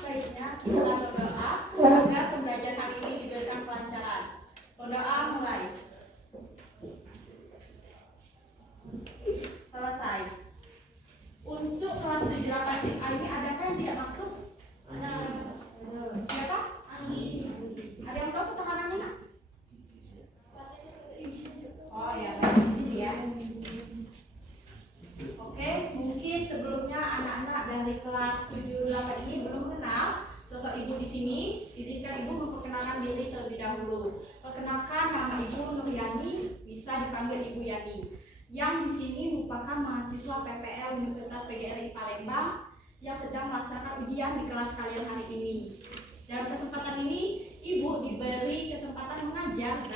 baiknya kita berdoa agar pembelajaran hari ini diberikan kelancaran. Berdoa mulai. Selesai. Untuk kelas 78 SIP ini adakah yang tidak masuk? Ada. Siapa? Anggi. Ada yang tahu keterangannya? Oh ya, ini ya. Oke, mungkin sebelumnya anak-anak dari kelas 78 ini belum kenal sosok ibu di sini. Izinkan ibu memperkenalkan diri terlebih dahulu. Perkenalkan, nama ibu Nuriani, bisa dipanggil Ibu Yani. Yang di sini merupakan mahasiswa PPL Universitas PGRI Palembang yang sedang melaksanakan ujian di kelas kalian hari ini. Dalam kesempatan ini, ibu diberi kesempatan mengajar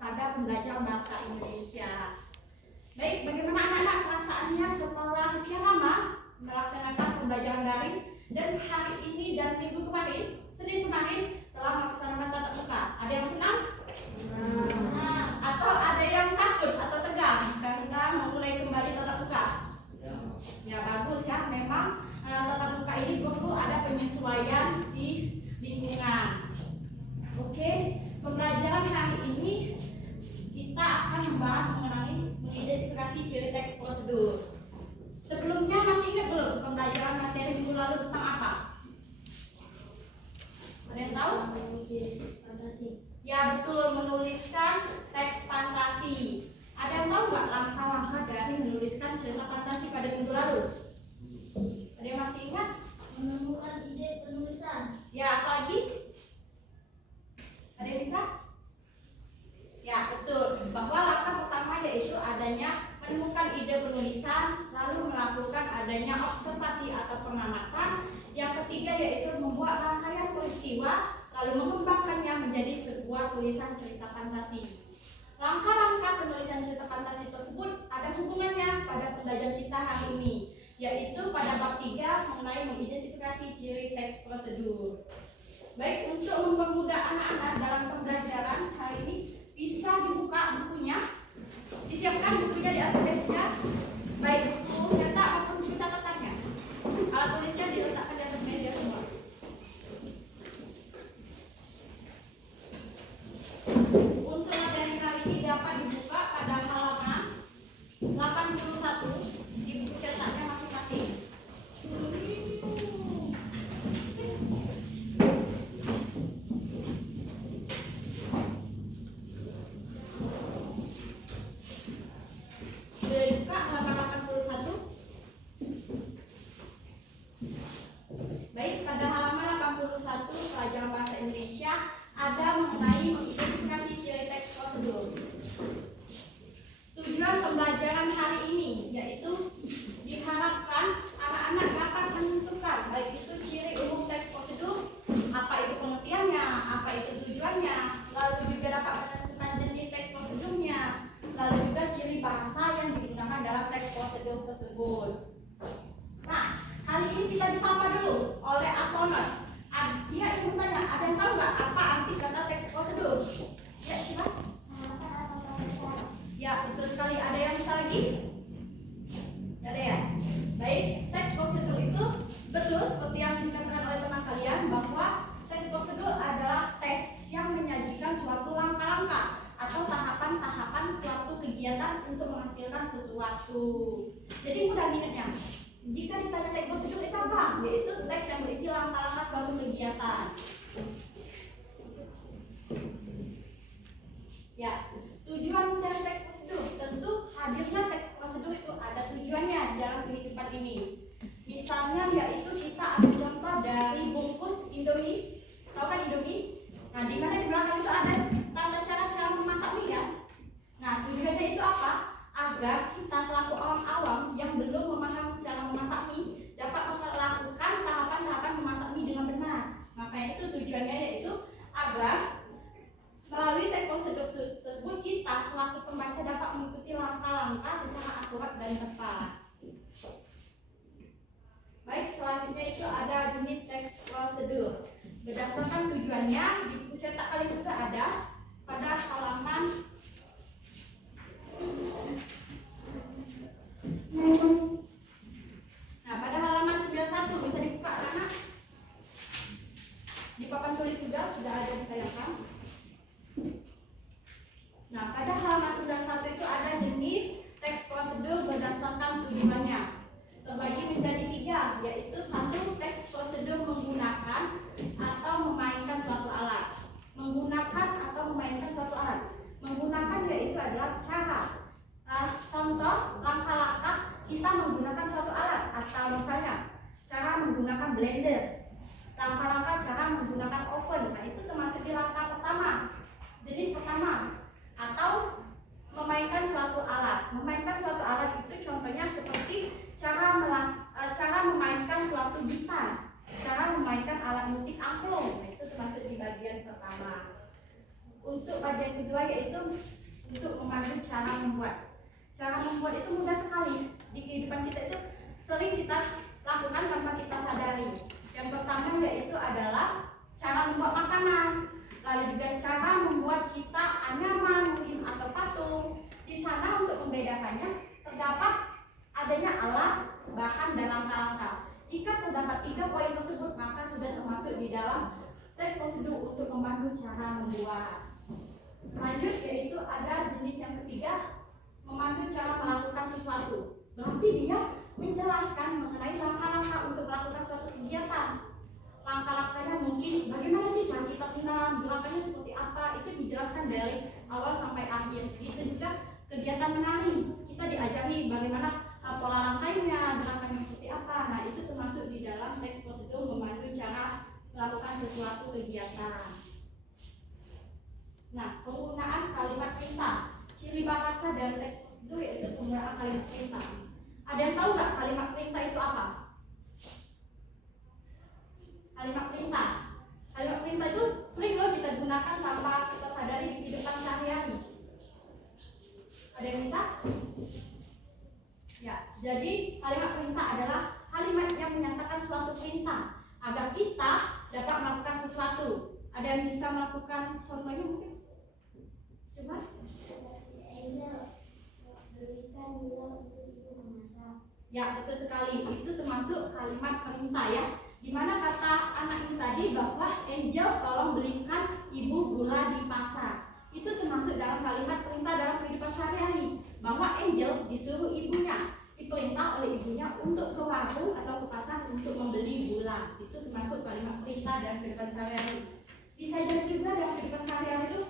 pada pembelajaran bahasa Indonesia. Baik, bagaimana anak-anak perasaannya setelah sekian lama melaksanakan pembelajaran daring dan hari ini dan minggu kemarin, Senin kemarin telah melaksanakan tatap muka? Ada yang senang? Atau ada yang takut atau tegang karena memulai kembali tatap muka? Ya bagus ya, memang tatap muka ini perlu ada penyesuaian di lingkungan. Oke, pembelajaran hari ini kita akan membahas mengenai mengidentifikasi ciri teks prosedur. Sebelumnya masih ingat belum pembelajaran materi minggu lalu tentang apa? Ada yang tahu? Ya betul, menuliskan teks fantasi. Ada yang tahu nggak langkah-langkah dari menuliskan cerita fantasi pada minggu lalu? Ada yang masih ingat? Menemukan ide penulisan. Ya, apa lagi? Ada yang bisa? Ya, betul. Bahwa langkah pertama yaitu adanya menemukan ide penulisan, lalu melakukan adanya observasi atau pengamatan. Yang ketiga yaitu membuat rangkaian peristiwa, lalu mengembangkannya menjadi sebuah tulisan cerita fantasi. Langkah-langkah penulisan cerita fantasi tersebut ada hubungannya pada pembelajaran kita hari ini, yaitu pada bab 3 mengenai mengidentifikasi ciri teks prosedur. Baik, untuk mempermudah anak-anak dalam pembelajaran hari ini, bisa dibuka bukunya, disiapkan bukunya di atas meja, baik buku cetak maupun buku catatannya. Alat tulisnya diletakkan di atas meja semua. Untuk materi hari ini dapat dibuka pada halaman 81 di buku cetaknya masing-masing. Buka halaman 81. Baik, pada halaman 81 pelajaran bahasa Indonesia ada mengenai mengidentifikasi ciri teks prosedur. Tujuan pembelajaran hari ini yaitu diharapkan anak-anak dapat menentukan baik itu ciri umum teks prosedur, apa itu pengertiannya, apa itu tujuannya, lalu juga dapat menentukan jenis teks prosedurnya, lalu juga ciri bahasa yang digunakan dalam teks prosedur tersebut. Nah, kali ini kita disapa dulu oleh astronaut. Dia ingin bertanya, ada yang tahu nggak apa arti kata teks prosedur? Ya, silakan. Ya, betul sekali. Ada yang bisa lagi? Ada ya? Baik, teks prosedur itu betul seperti yang dikatakan oleh teman kalian bahwa teks prosedur adalah teks yang menyajikan suatu langkah-langkah atau tahapan-tahapan suatu kegiatan untuk menghasilkan sesuatu. Jadi mudah ingatnya. Jika ditanya teks prosedur itu apa? Yaitu teks yang berisi langkah-langkah suatu kegiatan. Ya, tujuan dari teks prosedur tentu hadirnya teks prosedur itu ada tujuannya dalam kehidupan ini. Misalnya yaitu kita ambil contoh dari bungkus Indomie. Tahu kan Indomie? Nah, di mana di belakang itu ada tata cara memasak mie ya. Nah, tujuannya itu apa? Agar kita selaku awam-awam yang belum memahami cara memasak mie dapat melakukan tahapan-tahapan memasak mie dengan benar. Makanya itu tujuannya yaitu agar melalui teks prosedur tersebut kita selaku pembaca dapat mengikuti langkah-langkah secara akurat dan tepat. Baik, selanjutnya itu ada jenis teks prosedur. Berdasarkan tujuannya di buku cetak kalian juga ada pada halaman Nah, pada halaman 91 bisa dibuka anak. Langkah-langkah cara menggunakan oven. Nah, itu termasuk di langkah pertama. Jenis pertama. Atau memainkan suatu alat. Memainkan suatu alat itu contohnya seperti cara memainkan suatu gitar, cara memainkan alat musik angklung. Nah, itu termasuk di bagian pertama. Untuk bagian kedua yaitu untuk memandu cara membuat. Cara membuat itu mudah sekali. Di kehidupan kita itu sering kita lakukan tanpa kita sadari. Yang pertama yaitu adalah cara membuat makanan. Lalu juga cara membuat kita anyaman mungkin atau patung. Di sana untuk membedakannya terdapat adanya alat, bahan, dan langkah-langkah. Jika terdapat 3 poin tersebut maka sudah termasuk di dalam teks prosedur untuk memandu cara membuat. Lanjut yaitu ada jenis yang ketiga, memandu cara melakukan sesuatu. Berarti dia menjelaskan mengenai langkah-langkah untuk melakukan suatu kegiatan. Langkah-langkahnya mungkin bagaimana sih cara kita senam, gerakannya seperti apa, itu dijelaskan dari awal sampai akhir. Itu juga kegiatan menari, kita diajari bagaimana pola langkahnya, gerakannya seperti apa. Nah, itu termasuk di dalam teks prosedur memandu cara melakukan sesuatu kegiatan. Nah, penggunaan kalimat perintah. Ciri bahasa dari teks prosedur yaitu penggunaan kalimat perintah. Ada yang tahu nggak kalimat perintah itu apa? Kalimat perintah. Kalimat perintah itu sering loh kita gunakan tanpa kita sadari di kehidupan sehari-hari. Ada yang bisa? Ya, jadi kalimat perintah adalah kalimat yang menyatakan suatu perintah agar kita dapat melakukan sesuatu. Ada yang bisa melakukan contohnya mungkin? Coba. Ya, betul sekali. Itu termasuk kalimat perintah ya. Dimana kata anak ini tadi bahwa Angel tolong belikan ibu gula di pasar. Itu termasuk dalam kalimat perintah dalam kehidupan sehari-hari. Bahwa Angel disuruh ibunya, diperintah oleh ibunya untuk ke warung atau ke pasar untuk membeli gula. Itu termasuk kalimat perintah dalam kehidupan sehari-hari. Bisa jadi juga dalam kehidupan sehari-hari itu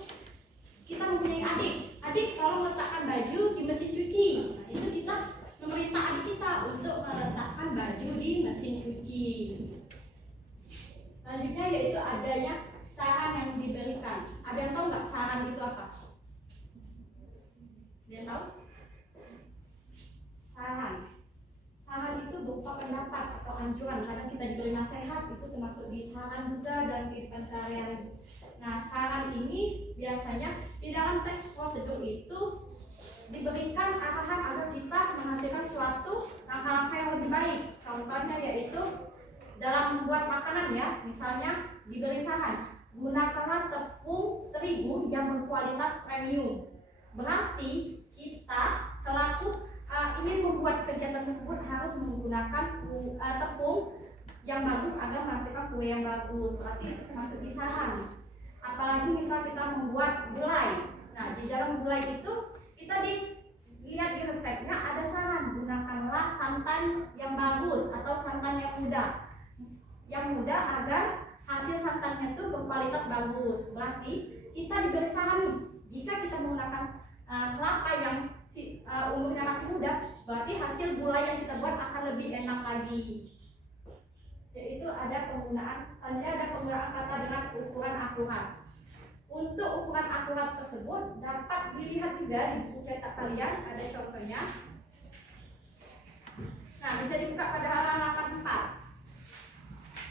kita mempunyai adik. Adik tolong letakkan baju di mesin cuci. Nah, itu kita memerintah adik kita untuk meletakkan baju di mesin cuci. Selanjutnya yaitu adanya saran yang diberikan. Ada yang tahu nggak saran itu apa? Ada yang tahu? Saran. Saran itu berupa pendapat atau anjuran. Kadang kita diberi nasihat, itu termasuk di saran juga dalam kehidupan sehari-hari. Nah, saran ini biasanya di dalam teks prosedur itu diberikan arahan agar kita menghasilkan suatu langkah-langkah yang lebih baik. Contohnya yaitu dalam membuat makanan ya, misalnya diberi saran, gunakanlah tepung terigu yang berkualitas premium. Berarti kita selaku ingin membuat kegiatan tersebut harus menggunakan tepung yang bagus agar menghasilkan kue yang bagus. Berarti itu termasuk di saran. Apalagi misal kita membuat gulai. Nah, di dalam gulai itu kita lihat di resepnya ada saran, gunakanlah santan yang bagus atau santan yang muda. Yang muda agar hasil santannya itu berkualitas bagus. Berarti kita diberi saran jika kita menggunakan kelapa yang umurnya masih muda, berarti hasil gulai yang kita buat akan lebih enak lagi. Yaitu ada penggunaan, selanjutnya ada penggunaan kata dengan ukuran akurat. Untuk ukuran akurat tersebut dapat dilihat juga di buku cetak kalian, ada contohnya. Nah, bisa dibuka pada halaman 84.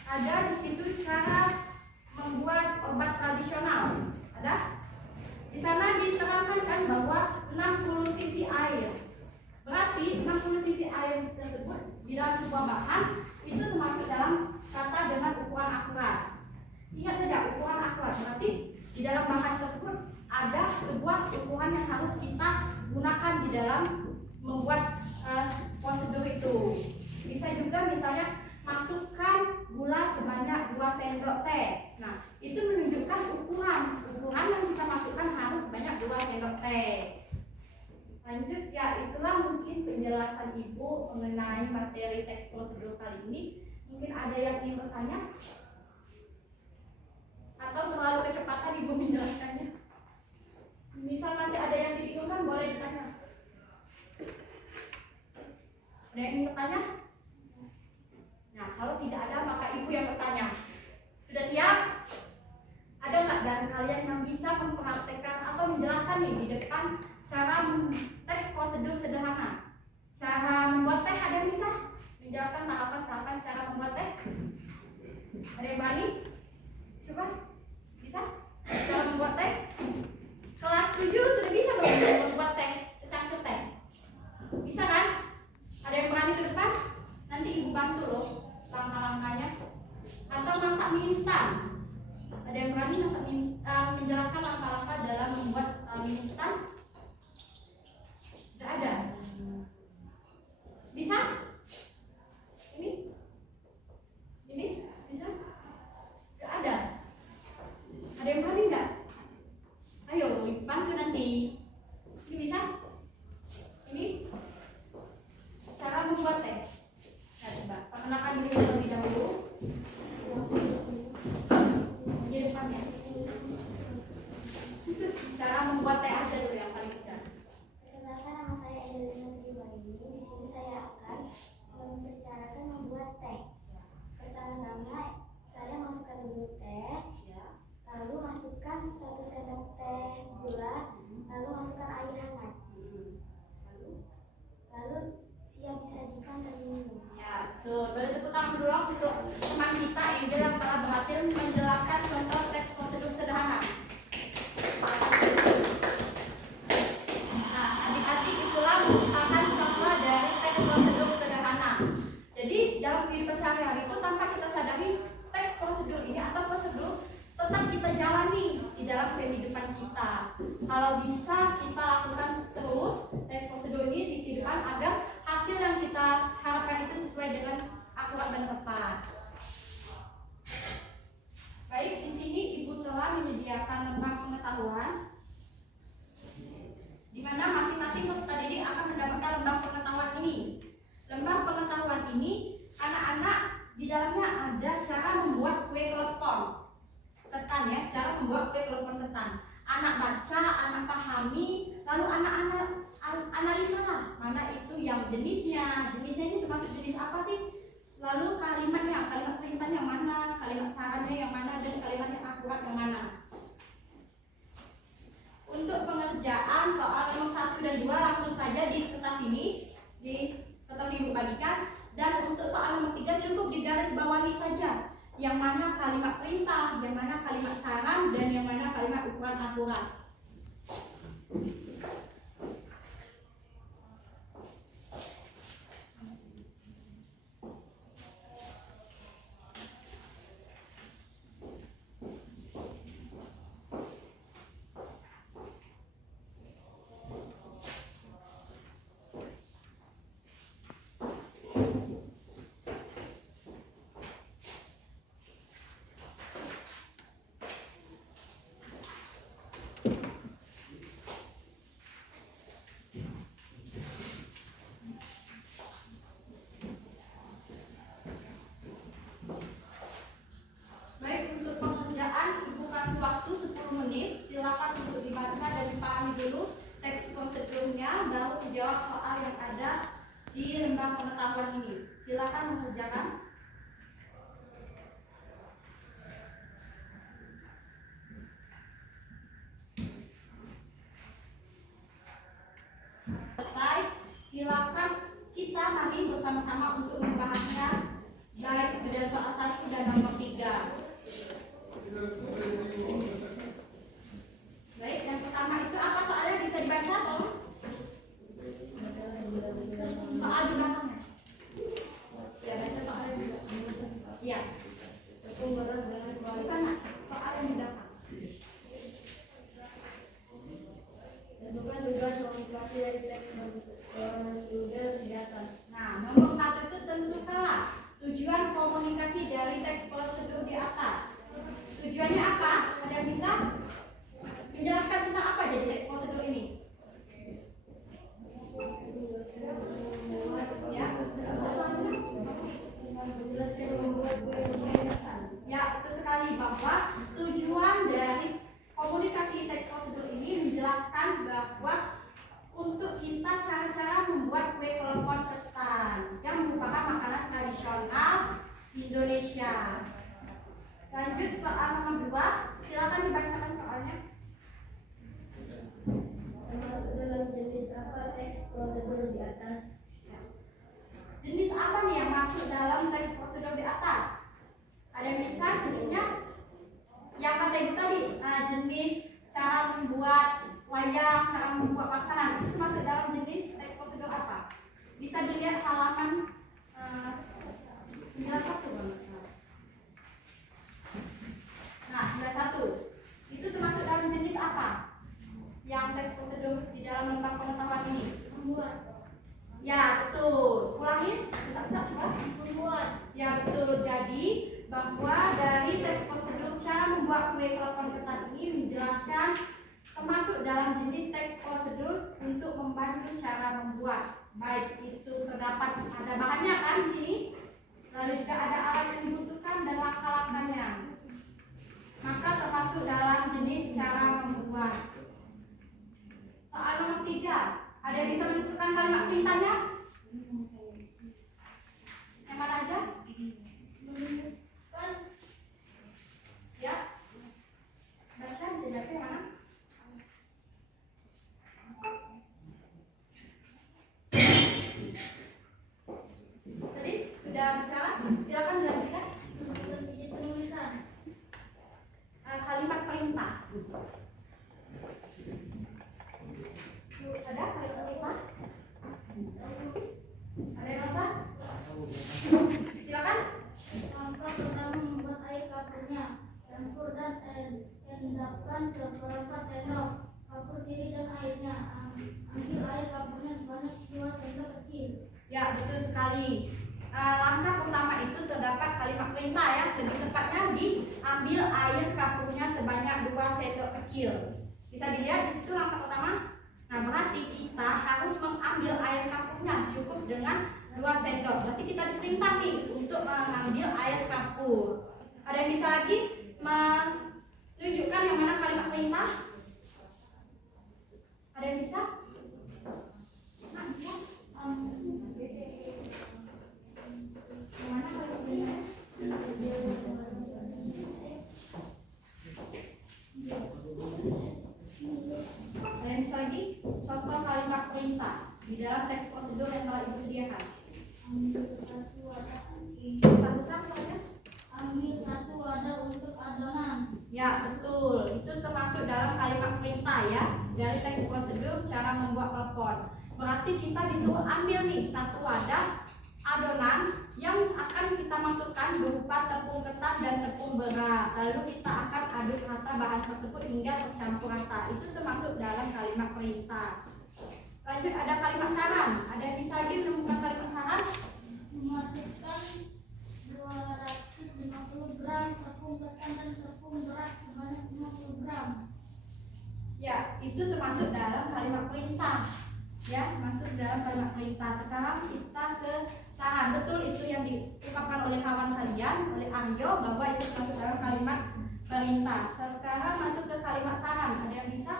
Ada di situ cara membuat obat tradisional. Ada? Di sana diterangkan kan bahwa 60 cc air. Berarti 60 cc air tersebut di dalam sebuah bahan itu termasuk dalam kata dengan ukuran akurat. Ingat saja ukuran akurat. Berarti di dalam bahan tersebut ada sebuah ukuran yang harus kita gunakan di dalam membuat prosedur itu. Bisa juga misalnya masukkan gula sebanyak 2 sendok teh. Nah, itu menunjukkan ukuran yang kita masukkan harus sebanyak 2 sendok teh. Lanjut ya, itulah mungkin penjelasan Ibu mengenai materi teks prosedur kali ini. Mungkin ada yang ingin bertanya? Atau terlalu kecepatan Ibu menjelaskannya? Misal masih ada yang dibingungkan, boleh ditanya. Ada yang ingin bertanya? Nah, kalau tidak ada maka Ibu yang bertanya. mempraktekkan atau menjelaskan nih di depan cara teks prosedur sederhana. Cara membuat teh, ada yang bisa menjelaskan tahapan-tahapan cara membuat teh? Ada yang berani? Coba, bisa? Cara membuat teh? Kelas 7 sudah bisa belum membuat teh secangkir teh? Bisa kan? Ada yang berani ke depan? Nanti ibu bantu loh langkah-langkahnya. Atau masak mie instan? Ada yang berani masak menjelaskan langkah-langkah dalam membuat mie instan? Tidak ada. Bisa? Ini? Bisa? Tidak ada. Ada yang berani nggak? Ayo, bantu nanti. Ini bisa? Ini? Cara membuat teh. Nah, coba perkenalkan diri terlebih dahulu. Di depannya. Cara membuat teh aja dulu yang paling mudah. Perkenalkan, nama saya Angelina Triwani. Di sini saya akan membicarakan membuat teh. Pertama-tama saya masukkan dulu teh, lalu masukkan 1 sendok teh gula, lalu masukkan air hangat. Lalu siap disajikan dan diminum. Ya, tuh, boleh tepuk tangan dulu untuk teman kita Angel yang telah berhasil menjelaskan contoh teks prosedur sederhana. Nah, adik-adik itulah merupakan contoh dari teks prosedur sederhana. Jadi dalam kehidupan sehari-hari itu tanpa kita sadari teks prosedur ini atau prosedur tetap kita jalani di dalam kehidupan kita. Kalau bisa kita lakukan terus teks prosedur ini di kehidupan agar hasil yang kita harapkan itu sesuai dengan akurat dan tepat. Baik, di sini ibu telah menyediakan lembar pengetahuan di mana masing-masing peserta didik akan mendapatkan lembar pengetahuan ini. Lembar pengetahuan ini anak-anak di dalamnya ada cara membuat kue klepon ketan ya, cara membuat kue klepon ketan. Anak baca, anak pahami, lalu anak-anak analisa lah mana itu yang jenisnya ini termasuk jenis apa sih, lalu kalimat perintah yang mana, kalimat sarannya yang mana, dan kalimat yang akurat yang mana. Untuk pengerjaan soal nomor 1 dan 2 langsung saja di kertas ini, ibu bagikan. Dan untuk soal nomor 3 cukup digaris bawahi saja yang mana kalimat perintah, yang mana kalimat saran, dan yang mana kalimat ukuran akurat. prosedur di atas. Jenis apa nih yang masuk dalam teks prosedur di atas? Ada yang bisa jenisnya? Yang kategori tadi, jenis cara membuat wayang, cara membuat makanan, itu masuk dalam jenis teks prosedur apa? Bisa dilihat halaman 91 Bang. Nah, 91 itu termasuk dalam jenis apa? Yang teks prosedur di dalam lembar pengetahuan ini? Membuat. Ya, betul. Ulangin, bisa-bisa coba. Membuat. Ya, betul. Jadi, bahwa dari teks prosedur cara membuat kue kelepon ketan ini menjelaskan termasuk dalam jenis teks prosedur untuk membantu cara membuat. Baik itu terdapat ada bahannya kan di sini, lalu juga ada alat yang dibutuhkan dan langkah-langkahnya. Maka termasuk dalam jenis cara membuat. Soal nomor 3, ada yang bisa menentukan kalimat perintahnya? Yang mana aja? Menunjukkan. Ya. Baca, bisa baca yang mana? Tadi sudah bicara? Silakan dilanjutkan. Menunjukkan ide penulisan. Kalimat perintah. Ada kalimat perintah? Ada yang rasa? Silakan. Langkah pertama membuat air kapurnya. Campur dan endapkan seperempat sendok kapur sirih dan airnya. Ambil air kapurnya sebanyak 2 sendok kecil. Ya, betul sekali. Langkah pertama itu terdapat kalimat perintah ya. Lebih tepatnya diambil air kapurnya sebanyak 2 sendok kecil. Bisa dilihat di situ langkah pertama. Nah, berarti kita harus mengambil air kapurnya cukup dengan 2 sendok. Berarti kita diperintah nih untuk mengambil air kapur. Ada yang bisa lagi menunjukkan yang mana kalimat perintah? Ada yang bisa? Nah, bisa. Yang mana kalimat perintah? Ada yang bisa lagi? Contoh kalimat perintah di dalam teks prosedur yang telah Ibu sediakan. Ambil 1 wadah. Besar-besar soalnya? Ambil 1 wadah untuk adonan. Ya, betul. Itu termasuk dalam kalimat perintah ya. Dari teks prosedur cara membuat telepon. Berarti kita disuruh ambil nih 1 wadah adonan yang akan kita masukkan berupa tepung ketan dan tepung beras. Lalu kita akan aduk rata bahan tersebut hingga tercampur rata. Itu termasuk dalam kalimat perintah. Lanjut ada kalimat saran. Ada yang bisa lagi menemukan kalimat saran? Memasukkan 250 gram tepung ketan dan tepung beras sebanyak 50 gram. Ya, itu termasuk dalam kalimat perintah. Ya, masuk dalam kalimat perintah. Sekarang kita ke saran. Betul itu yang diungkapkan oleh kawan kalian, oleh Aryo, bahwa itu masuk dalam kalimat perintah. Sekarang masuk ke kalimat saran. Ada yang bisa?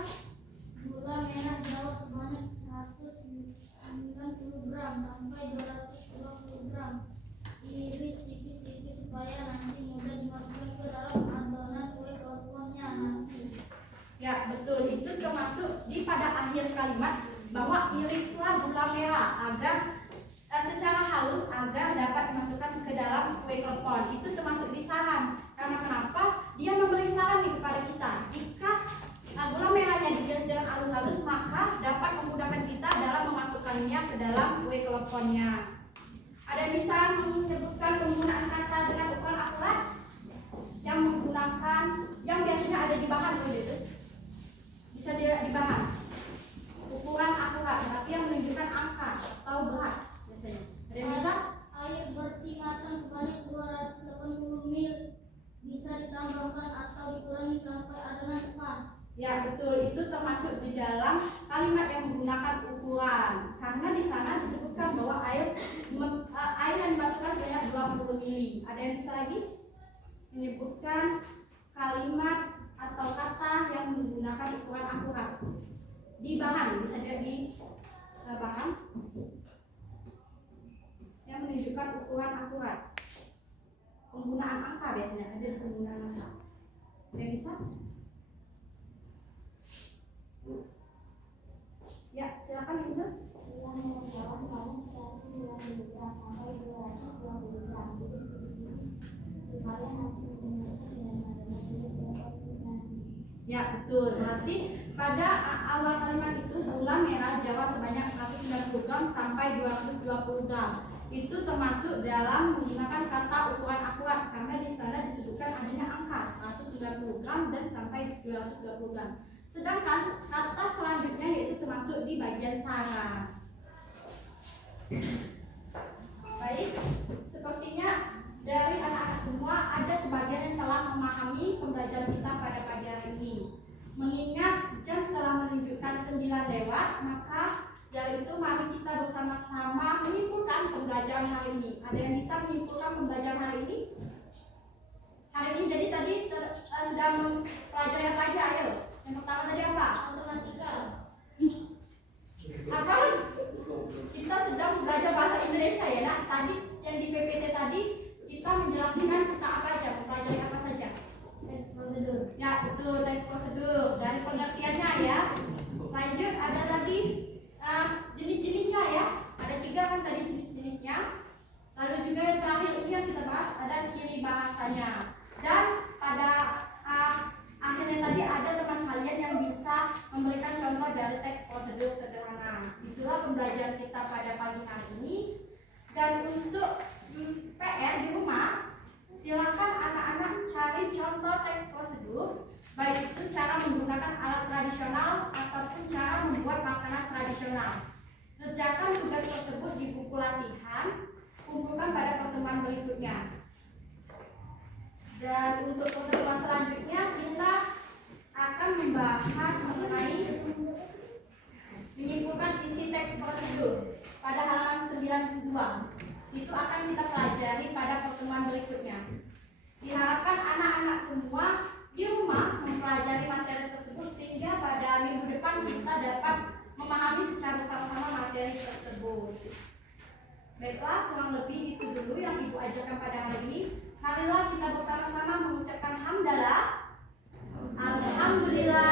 Gula merah jawab sebanyak 190 gram sampai 220 gram. Iris tipis-tipis supaya nanti mudah dimasukkan ke dalam adonan kue keloponnya nanti. Ya, betul. Itu termasuk di pada akhir kalimat bahwa irislah gula merah agar secara halus agar dapat dimasukkan ke dalam kue klepon. Itu termasuk di saran. Karena kenapa? Dia memberi saran nih kepada kita. Jika gula merahnya diiris dengan halus-halus, maka dapat memudahkan kita dalam memasukkannya ke dalam kue keleponnya. Ada yang bisa menyebutkan penggunaan kata dengan ukuran akurat? Yang menggunakan, yang biasanya ada di bahan itu. Bisa dilihat di bahan. Ukuran akurat, berarti yang menunjukkan angka atau berat biasanya. Ada yang bisa? Air bersih matang sebanyak 280 ml bisa ditambahkan atau dikurangi sampai adonan pas. Ya, betul. Itu termasuk di dalam kalimat yang menggunakan ukuran. Karena di sana disebutkan bahwa air yang dimasukkan sebanyak 20 ml. Ada yang bisa lagi menyebutkan kalimat atau kata yang menggunakan ukuran akurat di bahan? Bisa dilihat di bahan yang menunjukkan ukuran akurat. Penggunaan angka biasanya ada di penggunaan angka. Ada yang bisa? Ya, silakan Ibu. Ya betul. Berarti pada awal kalimat itu gula merah Jawa sebanyak 190 gram sampai 220 gram. Itu termasuk dalam menggunakan kata ukuran akurat karena di sana disebutkan adanya angka 190 gram dan sampai 220 gram. Sedangkan kata selanjutnya yaitu termasuk di bagian syarat. Baik, sepertinya dari anak-anak semua ada sebagian yang telah memahami pembelajaran kita pada pagi hari ini. Mengingat jam telah menunjukkan 9 lewat, maka dari itu mari kita bersama-sama menyimpulkan pembelajaran hari ini. Ada yang bisa menyimpulkan pembelajaran hari ini? Hari ini jadi tadi sudah mempelajari apa aja? Ayo. Yang pertama tadi apa? Matematika. Apa? Kita sedang belajar bahasa Indonesia ya nak. Tadi yang di PPT tadi kita menjelaskan tentang apa aja, mempelajari apa saja. Teks prosedur. Ya betul, teks prosedur dari pengertiannya ya. Lanjut ada tadi jenis-jenisnya ya. Ada 3 kan tadi jenis-jenisnya. Lalu juga yang terakhir ini yang kita bahas ada ciri bahasanya. Dan pada akhirnya tadi ada teman kalian yang bisa memberikan contoh dari teks prosedur sederhana. Itulah pembelajaran kita pada pagi hari ini. Dan untuk PR di rumah, silakan anak-anak cari contoh teks prosedur, baik itu cara menggunakan alat tradisional ataupun cara membuat makanan tradisional. Kerjakan tugas tersebut di buku latihan, kumpulkan pada pertemuan berikutnya. Dan untuk pertemuan selanjutnya kita akan membahas mengenai menyimpulkan isi teks prosedur pada halaman 92. Itu akan kita pelajari pada pertemuan berikutnya. Diharapkan anak-anak semua di rumah mempelajari materi tersebut sehingga pada minggu depan kita dapat memahami secara bersama-sama materi tersebut. Baiklah, kurang lebih itu dulu yang Ibu ajarkan pada hari ini. Marilah kita bersama-sama mengucapkan hamdalah. Alhamdulillah.